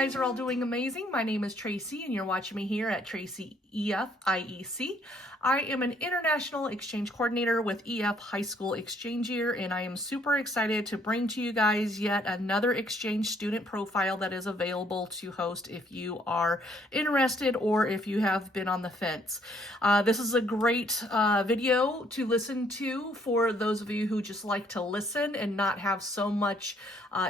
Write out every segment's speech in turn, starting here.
guys are all doing amazing. My name is TracEy and you're watching me here at TracEy EF IEC. I am an international exchange coordinator with EF High School Exchange Year, and I am super excited to bring to you guys yet another exchange student profile that is available to host if you are interested or if you have been on the fence. This is a great video to listen to for those of you who just like to listen and not have so much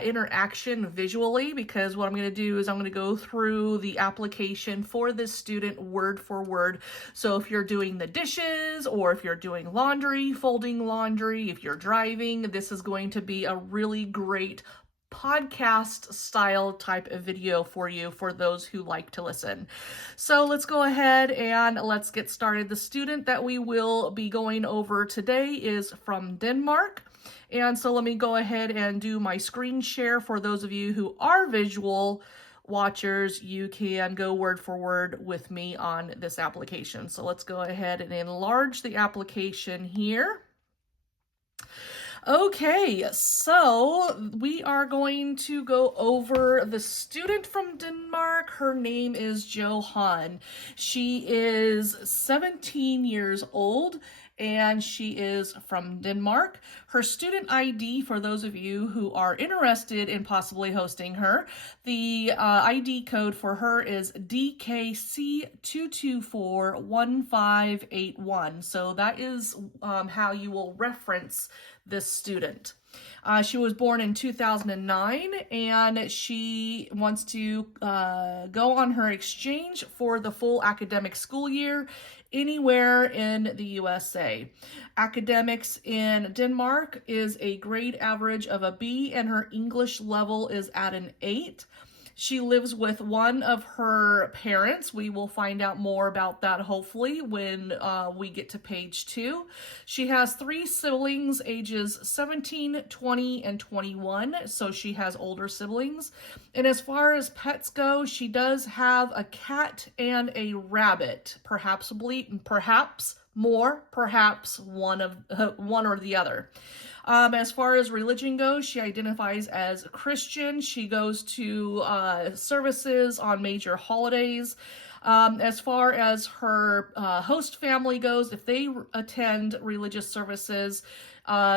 interaction visually, because what I'm going to do is I'm going to go through the application for this student word for word. So if you're doing the dishes, or if you're doing laundry, folding laundry, if you're driving, this is going to be a really great podcast style type of video for you, for those who like to listen. So let's go ahead and let's get started. The student that we will be going over today is from Denmark. And so let me go ahead and do my screen share. For those of you who are visual watchers, you can go word for word with me on this application. So let's go ahead and enlarge the application here. Okay, so we are going to go over the student from Denmark. Her name is Johanne. She is 17 years old and she is from Denmark. Her student ID, for those of you who are interested in possibly hosting her, the ID code for her is DKC2241581. So that is how you will reference this student. She was born in 2009 and she wants to go on her exchange for the full academic school year anywhere in the USA. Academics in Denmark is a grade average of a B and her English level is at an 8. She lives with one of her parents. We will find out more about that hopefully when we get to page 2. She has 3 siblings, ages 17, 20, and 21, so she has older siblings. And as far as pets go, she does have a cat and a rabbit, perhaps more, perhaps one or the other. As far as religion goes, she identifies as Christian. She goes to services on major holidays. As far as her host family goes, if they attend religious services,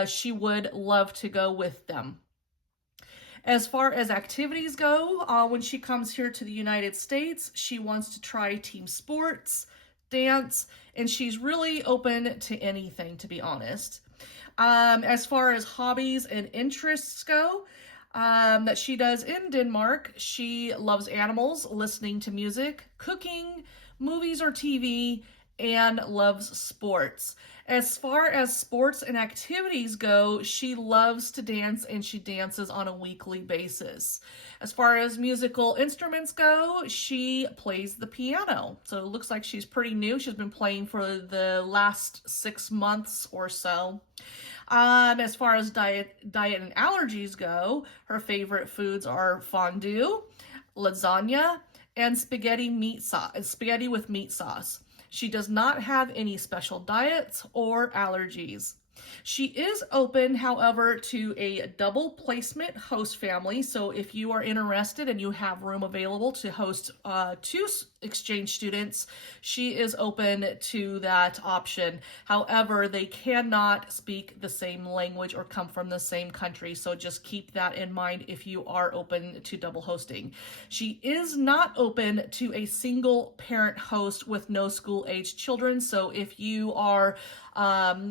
she would love to go with them. As far as activities go, when she comes here to the United States, she wants to try team sports, dance, and she's really open to anything, to be honest. As far as hobbies and interests go, that she does in Denmark, she loves animals, listening to music, cooking, movies or TV, and loves sports. As far as sports and activities go, she loves to dance and she dances on a weekly basis. As far as musical instruments go, she plays the piano. So it looks like she's pretty new. She's been playing for the last 6 months or so. As far as diet and allergies go, her favorite foods are fondue, lasagna, and spaghetti with meat sauce. She does not have any special diets or allergies. She is open, however, to a double placement host family. So if you are interested and you have room available to host 2 exchange students, she is open to that option. However, they cannot speak the same language or come from the same country. So just keep that in mind if you are open to double hosting. She is not open to a single parent host with no school-age children. So if you are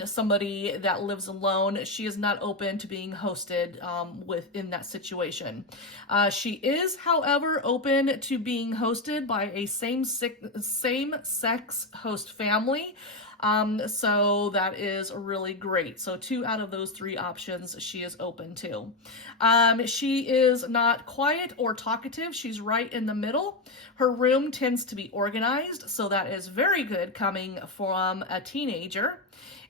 somebody that lives alone, she is not open to being hosted within that situation. She is, however, open to being hosted by a same-sex host family. So that is really great. So 2 out of those 3 options she is open to. She is not quiet or talkative. She's right in the middle. Her room tends to be organized, so that is very good coming from a teenager.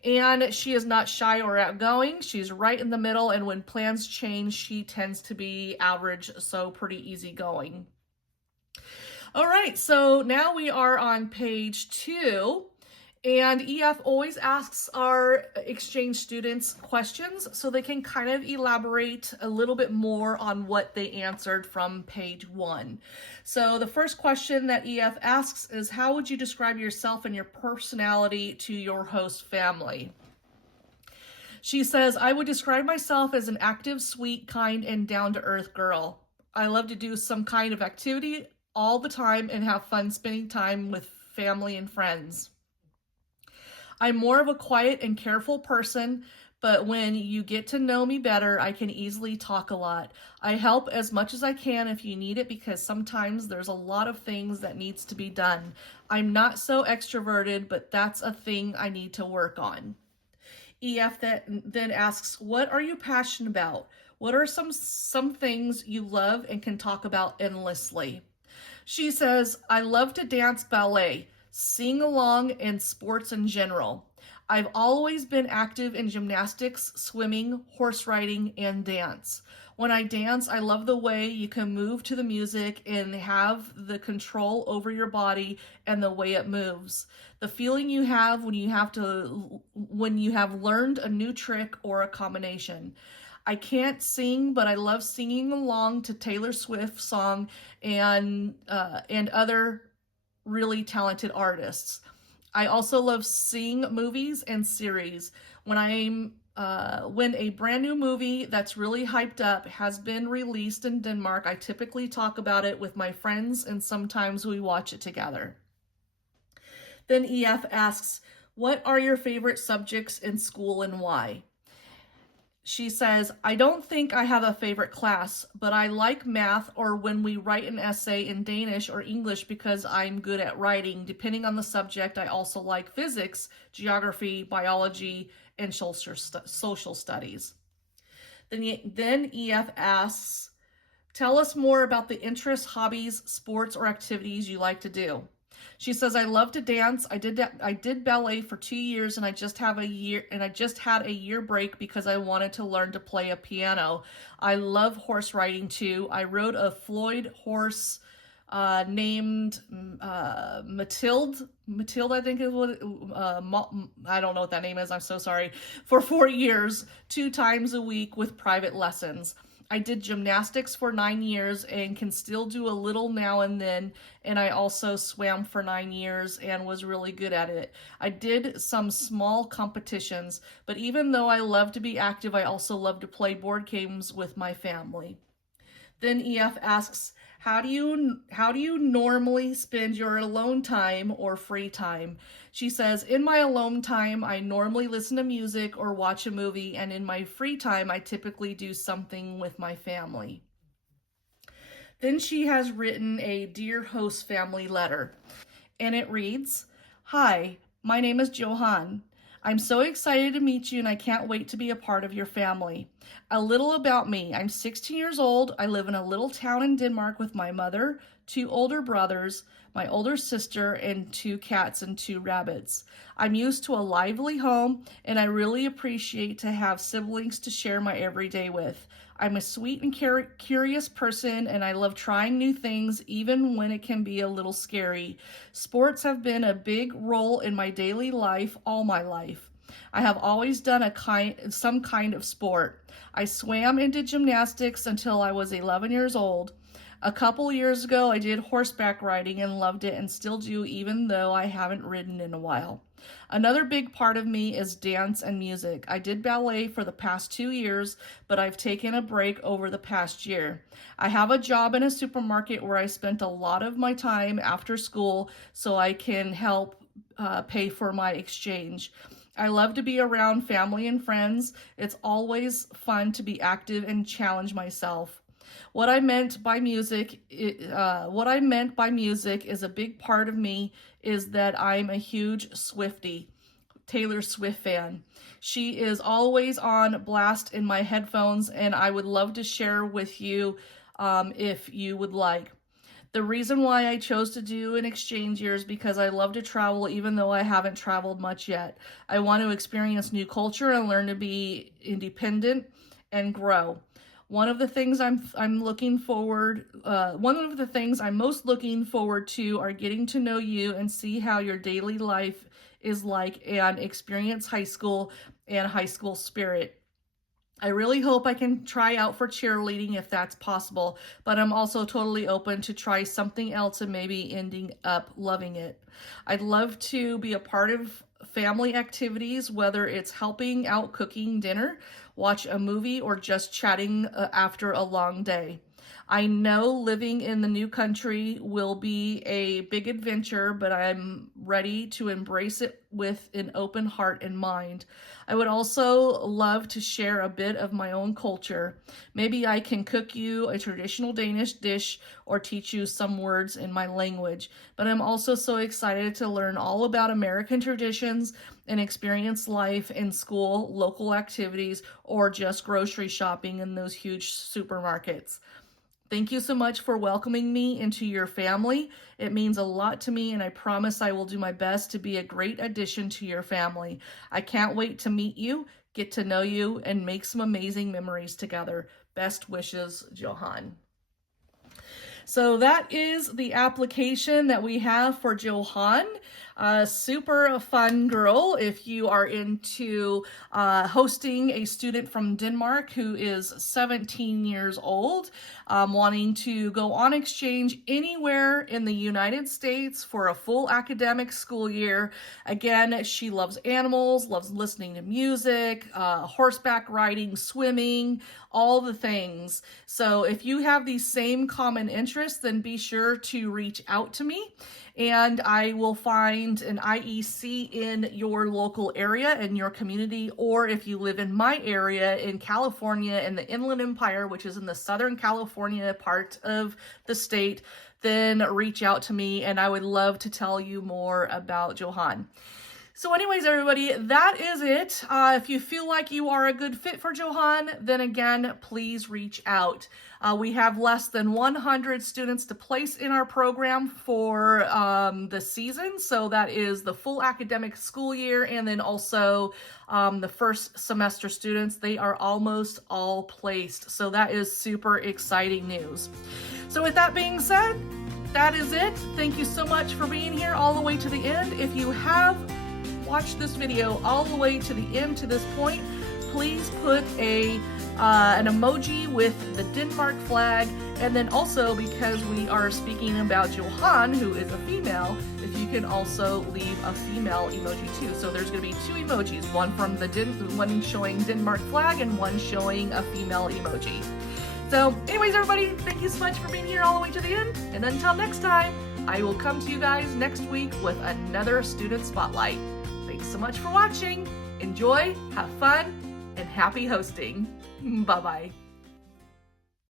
And she is not shy or outgoing. She's right in the middle, and when plans change, she tends to be average, so pretty easygoing. All right, so now we are on page 2. And EF always asks our exchange students questions so they can kind of elaborate a little bit more on what they answered from page 1. So the first question that EF asks is, how would you describe yourself and your personality to your host family? She says, I would describe myself as an active, sweet, kind, and down-to-earth girl. I love to do some kind of activity all the time and have fun spending time with family and friends. I'm more of a quiet and careful person, but when you get to know me better, I can easily talk a lot. I help as much as I can if you need it because sometimes there's a lot of things that needs to be done. I'm not so extroverted, but that's a thing I need to work on. EF then asks, what are you passionate about? What are some things you love and can talk about endlessly? She says, I love to dance ballet, sing along, and sports in general. I've always been active in gymnastics, swimming, horse riding, and dance. When I dance, I love the way you can move to the music and have the control over your body and the way it moves. The feeling you have when you have learned a new trick or a combination. I can't sing, but I love singing along to Taylor Swift's song and other really talented artists. I also love seeing movies and series. When a brand new movie that's really hyped up has been released in Denmark, I typically talk about it with my friends and sometimes we watch it together. Then EF asks, what are your favorite subjects in school and why? She says, I don't think I have a favorite class, but I like math or when we write an essay in Danish or English because I'm good at writing. Depending on the subject, I also like physics, geography, biology, and social studies. Then EF asks, tell us more about the interests, hobbies, sports, or activities you like to do. She says, I love to dance. I did ballet for 2 years and I just had a year break because I wanted to learn to play a piano. I love horse riding too. I rode a Floyd horse named Matilde, I think is what I don't know what that name is. I'm so sorry. For 4 years, 2 times a week with private lessons. I did gymnastics for 9 years and can still do a little now and then. And I also swam for 9 years and was really good at it. I did some small competitions, but even though I love to be active, I also love to play board games with my family. Then EF asks, how do you normally spend your alone time or free time? She says, in my alone time, I normally listen to music or watch a movie, and in my free time, I typically do something with my family. Then she has written a Dear Host Family letter, and it reads, Hi, my name is Johanne. I'm so excited to meet you and I can't wait to be a part of your family. A little about me. I'm 16 years old. I live in a little town in Denmark with my mother, 2 older brothers, my older sister, and 2 cats and 2 rabbits. I'm used to a lively home and I really appreciate to have siblings to share my everyday with. I'm a sweet and curious person and I love trying new things even when it can be a little scary. Sports have been a big role in my daily life all my life. I have always done some kind of sport. I swam and did gymnastics until I was 11 years old. A couple years ago, I did horseback riding and loved it and still do even though I haven't ridden in a while. Another big part of me is dance and music. I did ballet for the past 2 years, but I've taken a break over the past year. I have a job in a supermarket where I spent a lot of my time after school so I can help pay for my exchange. I love to be around family and friends. It's always fun to be active and challenge myself. What I meant by music is a big part of me is that I'm a huge Swiftie, Taylor Swift fan. She is always on blast in my headphones and I would love to share with you if you would like. The reason why I chose to do an exchange year is because I love to travel even though I haven't traveled much yet. I want to experience new culture and learn to be independent and grow. One of the things I'm most looking forward to are getting to know you and see how your daily life is like and experience high school and high school spirit. I really hope I can try out for cheerleading if that's possible, but I'm also totally open to try something else and maybe ending up loving it. I'd love to be a part of family activities, whether it's helping out cooking dinner, watch a movie, or just chatting after a long day. I know living in the new country will be a big adventure, but I'm ready to embrace it with an open heart and mind. I would also love to share a bit of my own culture. Maybe I can cook you a traditional Danish dish or teach you some words in my language. But I'm also so excited to learn all about American traditions and experience life in school, local activities, or just grocery shopping in those huge supermarkets. Thank you so much for welcoming me into your family. It means a lot to me, and I promise I will do my best to be a great addition to your family. I can't wait to meet you, get to know you, and make some amazing memories together. Best wishes, Johanne. So that is the application that we have for Johanne. Super fun girl if you are into hosting a student from Denmark who is 17 years old, wanting to go on exchange anywhere in the United States for a full academic school year. Again, she loves animals, loves listening to music, horseback riding, swimming, all the things. So if you have these same common interests, then be sure to reach out to me, and I will find an IEC in your local area, in your community, or if you live in my area in California, in the Inland Empire, which is in the Southern California part of the state, then reach out to me, and I would love to tell you more about Johanne. So anyways, everybody, that is it. If you feel like you are a good fit for Johanne, then again, please reach out. We have less than 100 students to place in our program for the season. So that is the full academic school year, and then also the first semester students. They are almost all placed. So that is super exciting news. So with that being said, that is it. Thank you so much for being here all the way to the end. If you have watched this video all the way to the end to this point, please put an emoji with the Denmark flag, and then also, because we are speaking about Johanne, who is a female, if you can also leave a female emoji too. So there's going to be two emojis, one from one showing Denmark flag and one showing a female emoji. So anyways, everybody, thank you so much for being here all the way to the end, and until next time, I will come to you guys next week with another student spotlight. Thanks so much for watching. Enjoy, have fun, and happy hosting. Bye-bye.